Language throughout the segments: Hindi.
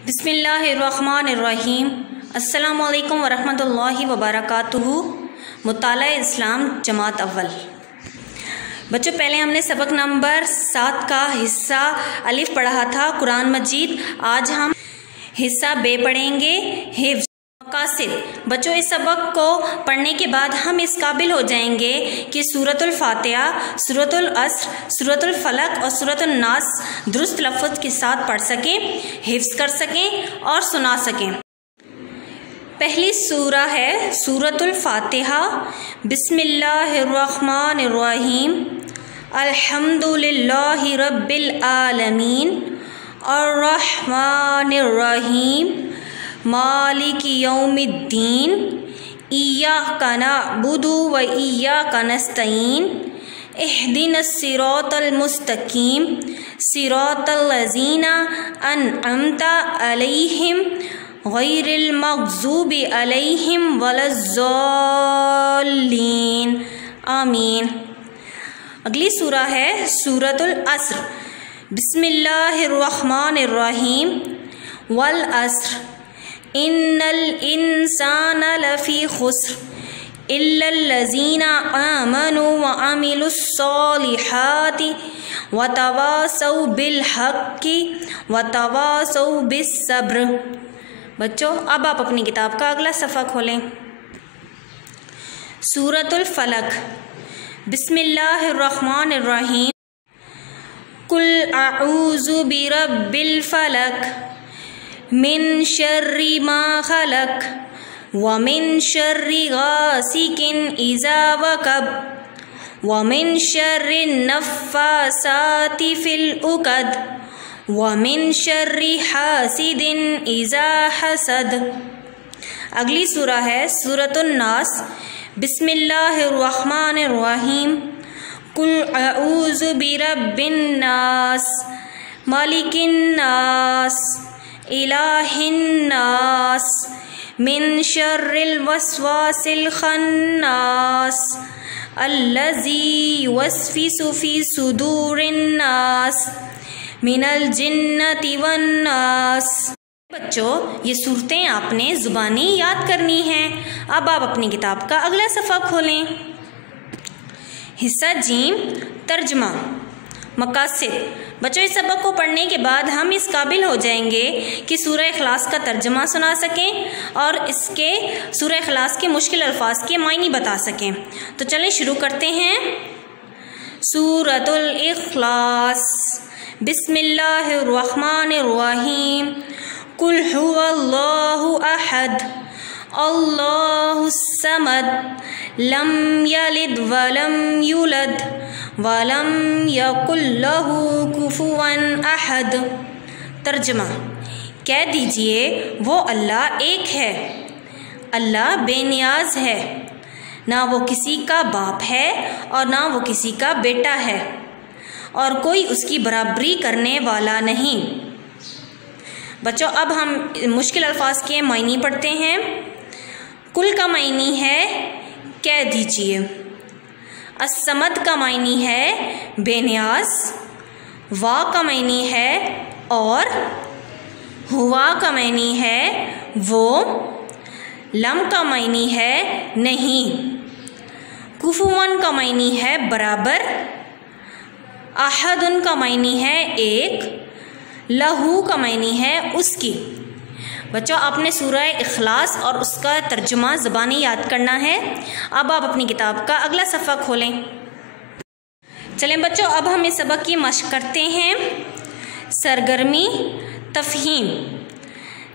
बिस्मिल्लाहिर्रहमानिर्रहीम। अस्सलामु अलैकुम वरहमतुल्लाहि वबरकातुहू। मुताला इस्लाम जमात अव्वल। बच्चों, पहले हमने सबक नंबर 7 का हिस्सा अलिफ पढ़ा था कुरान मजीद। आज हम हिस्सा बे पढ़ेंगे, हिफ्ज़ मकासिद। बच्चों, इस सबक को पढ़ने के बाद हम इस काबिल हो जाएंगे कि सूरतुल फातिहा, सूरतुल अस्र, सूरतुल फलक और सूरतुल नास दुरुस्त लफ्ज़ के साथ पढ़ सकें, हिफ्ज़ कर सकें और सुना सकें। पहली सूरा है सूरतुल फातिहा। बिस्मिल्लाहिर्रहमानिर्रहीम। अल्हम्दुलिल्लाहि रब्बिल आलमीन अर्रहमानिर्रहीम मालिकी यौमिद्दीन इय्याका नअबुदु व इय्याका नस्तईन इहदिनस सिरातल मुस्तकीम सिरातल लज़ीना अनअमता अलैहिम गैरिल मग़ज़ूबि अलैहिम वलज़्ज़ाल्लीन। आमीन। अगली सूरा है सूरतुल अस्र। बिस्मिल्लाहिर्रहमानिर्रहीम। वल अस्र इन्नल इंसाना लफ़ी खुस्र इल्लल्लज़ीना आमनु व अमिलुस्सॉलिहाति व तवासौ बिल हक़्क़ि व तवासौ बिस्सब्र। बच्चों, अब आप अपनी किताब का अगला सफ़ा खोलें। सूरतुल फलक। बिस्मिल्लाहिर्रहमानिर्रहीम। कुल अऊज़ु बिरब्बिल फलक मिन शर्रि मा खलक व मिन शर्रि गासिकिन इज़ा वक़ब व मिन शर्रि नफ़्फ़ासाति फ़िल उक़द व मिन शर्रि हासिदिन इज़ा हसद। अगली सूरा है सूरतुन नास। बिस्मिल्लाहिर्रहमानिर्रहीम। कुल अऊज़ु बिरब्बिन नास मालिकिन नास इलाहिन नास मिन शर्रिल वस्वासिल खन्नास अल्लज़ी युवस्विसु फ़ी सुदूरिन नास मिनल जिन्नति वन नास। बच्चों, ये सूरतें आपने ज़ुबानी याद करनी हैं। अब आप अपनी किताब का अगला सफ़ा खोलें। हिस्सा जीम तर्जमा मकासिद। बच्चों, इस सबक को पढ़ने के बाद हम इस काबिल हो जाएंगे कि सूरह इखलास का तर्जमा सुना सकें और इसके सूरह इखलास के मुश्किल अल्फाज के मायने बता सकें। तो चलें शुरू करते हैं। सूरतुल इखलास। बिस्मिल्लाहिर्रहमानिर्रहीम। कुल हुवल्लाहु अहद अल्लाहुस समद लम यलिद वलम युलद वलम यकुल लहू कुफुवन अहद। तर्जमा। कह दीजिए, वो अल्लाह एक है, अल्लाह बेनियाज है, ना वो किसी का बाप है और ना वो किसी का बेटा है और कोई उसकी बराबरी करने वाला नहीं। बच्चों, अब हम मुश्किल अल्फाज के मायने पढ़ते हैं। कुल का मायने है कह दीजिए। अस्समद का मायने है बेनियाज। वा का मायने है और। हुआ का मायने है वो। लम का मायने है नहीं। कुफुवन का मायने है बराबर। अहदुन का मायने है एक। लहू का मायने है उसकी। बच्चों, आपने सूरह इखलास और उसका तर्जुमा ज़बानी याद करना है। अब आप अपनी किताब का अगला सफ़ा खोलें। चलें बच्चों, अब हम इस सबक की मशक़ करते हैं। सरगर्मी तफ़हीम।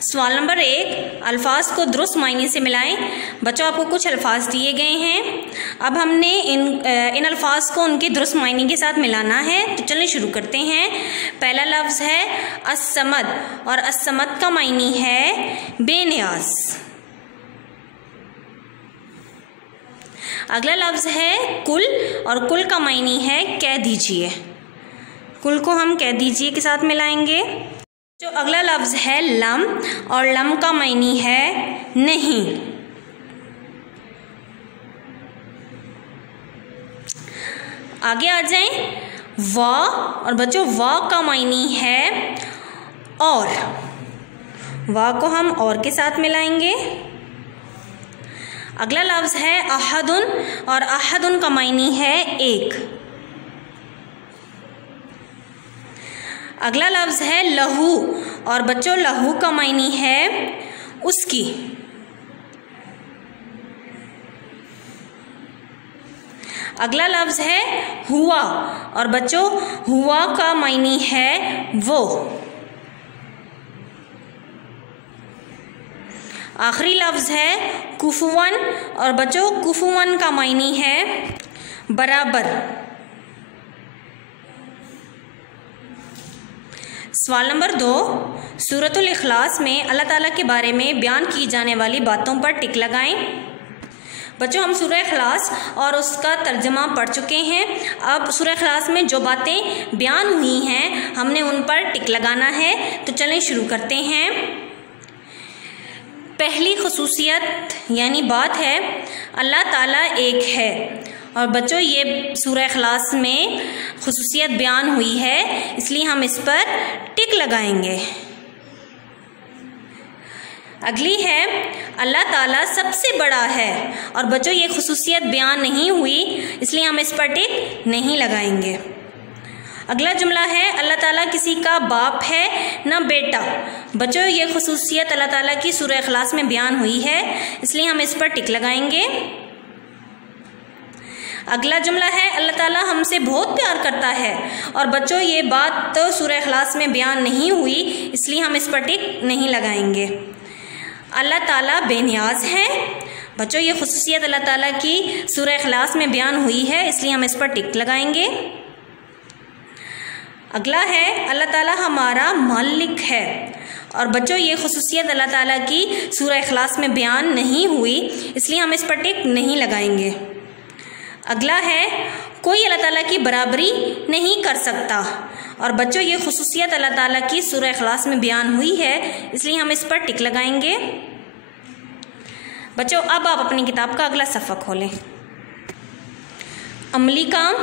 सवाल नंबर 1, अल्फाज को दुरुस्त मायने से मिलाएं। बच्चों, आपको कुछ अल्फाज दिए गए हैं। अब हमने इन अल्फाज को उनके दुरुस्त मायने के साथ मिलाना है। तो चलें शुरू करते हैं। पहला लफ्ज़ है अस्समद और अस्समद का मायने है बेनियाज। अगला लफ्ज़ है कुल और कुल का मायने है कह दीजिए। कुल को हम कह दीजिए के साथ मिलाएंगे। जो अगला लफ्ज़ है लम और लम का मायने है नहीं। आगे आ जाएं। वा और बच्चों, वा का मायने है और। वा को हम और के साथ मिलाएंगे। अगला लफ्ज़ है अहदुन, और अहदुन का मायनी है एक। अगला लफ्ज़ है लहू, और बच्चों लहू का मायनी है उसकी। अगला लफ्ज़ है हुआ, और बच्चों हुआ का मायनी है वो। आखिरी लफ्ज़ है कुफुवन, और बच्चों कुफुवन का मायनी है बराबर। सवाल नंबर 2, सूरतुल इखलास में अल्लाह ताला के बारे में बयान की जाने वाली बातों पर टिक लगाएं। बच्चों हम सूरह इखलास और उसका तर्जमा पढ़ चुके हैं। अब सूरह इखलास में जो बातें बयान हुई हैं हमने उन पर टिक लगाना है। तो चलें शुरू करते हैं। पहली खुसूसियत यानी बात है अल्लाह ताला एक है, और बच्चों ये सूरह इखलास में खुसूसियत बयान हुई है, इसलिए हम इस पर टिक लगाएंगे। अगली है अल्लाह ताला सबसे बड़ा है, और बच्चों ये खुसूसियत बयान नहीं हुई, इसलिए हम इस पर टिक नहीं लगाएंगे। अगला जुमला है अल्लाह ताला किसी का बाप है ना बेटा। बच्चों ये खुसूसियत अल्लाह ताला की सूरह इखलास में बयान हुई है, इसलिए हम इस पर टिक लगाएंगे। अगला जुमला है अल्लाह ताला हमसे बहुत प्यार करता है, और बच्चों ये बात तो सूरह इखलास में बयान नहीं हुई, इसलिए हम इस पर टिक नहीं लगाएंगे। अल्लाह ताला बेनियाज है। बच्चों ये खुसूसियत अल्लाह ताला की सूरह इखलास में बयान हुई है, इसलिए हम इस पर टिक लगाएंगे। अगला है अल्लाह ताला हमारा मालिक है, और बच्चों ये खुसूसियत अल्लाह ताला की सूरह इखलास में बयान नहीं हुई, इसलिए हम इस पर टिक नहीं लगाएंगे। अगला है कोई अल्लाह ताला की बराबरी नहीं कर सकता, और बच्चों ये खुसूसियत अल्लाह ताला की सूरह इखलास में बयान हुई है, इसलिए हम इस पर टिक लगाएंगे। बच्चों अब आप अपनी किताब का अगला सफ़ा खोलें। अमली काम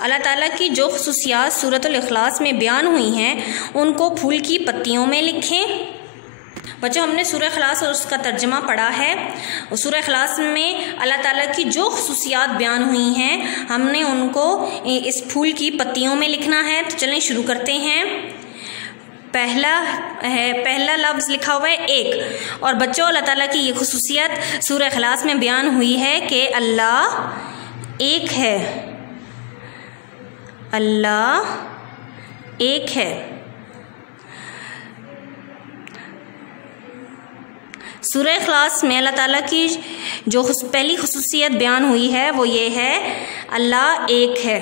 अल्लाह ताला की जो खुसूसियात सूरतुल इखलास में बयान हुई हैं उनको फूल की पत्तियों में लिखें। बच्चों हमने सूरह इखलास और उसका तर्जमा पढ़ा है। सूरह इखलास में अल्लाह ताला की जो खुसूसियात बयान हुई हैं हमने उनको इस फूल की पत्तियों में लिखना है। तो चलें शुरू करते हैं। पहला लफ्ज़ लिखा हुआ है एक, और बच्चों अल्लाह ताला की ये खुसूसियत सूरह इखलास में बयान हुई है कि अल्लाह एक है। अल्लाह एक है। सूरह इखलास में अल्लाह ताला की जो पहली खुसूसियत बयान हुई है वो ये है अल्लाह एक है।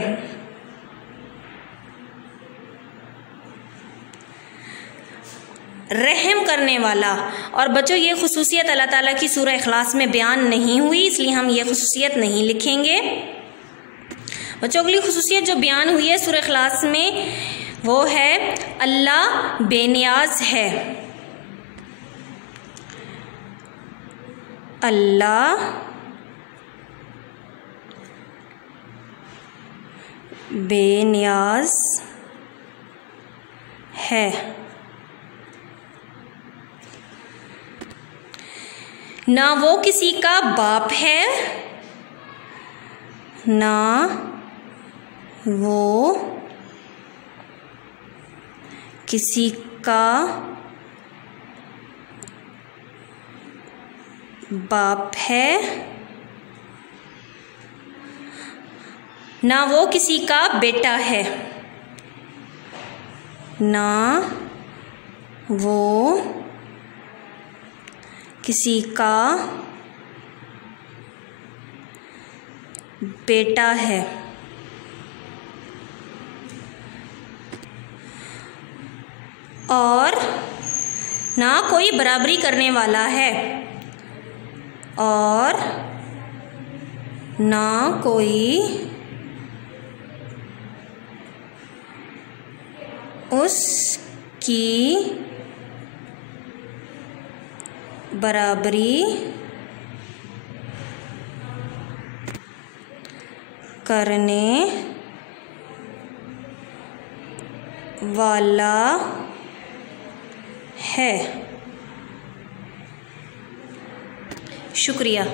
रहम करने वाला, और बच्चों ये खुसूसियत अल्लाह ताला की सूरह इखलास में बयान नहीं हुई, इसलिए हम ये खुसूसियत नहीं लिखेंगे। बच्चों अगली खुसूसियत जो बयान हुई है सूरह इखलास में वो है अल्लाह बेनियाज है। अल्लाह बेनियाज है। ना वो किसी का बाप है, ना वो किसी का बाप है, ना वो किसी का बेटा है। ना वो किसी का बेटा है। और ना कोई बराबरी करने वाला है, और ना कोई उसकी बराबरी करने वाला है। शुक्रिया।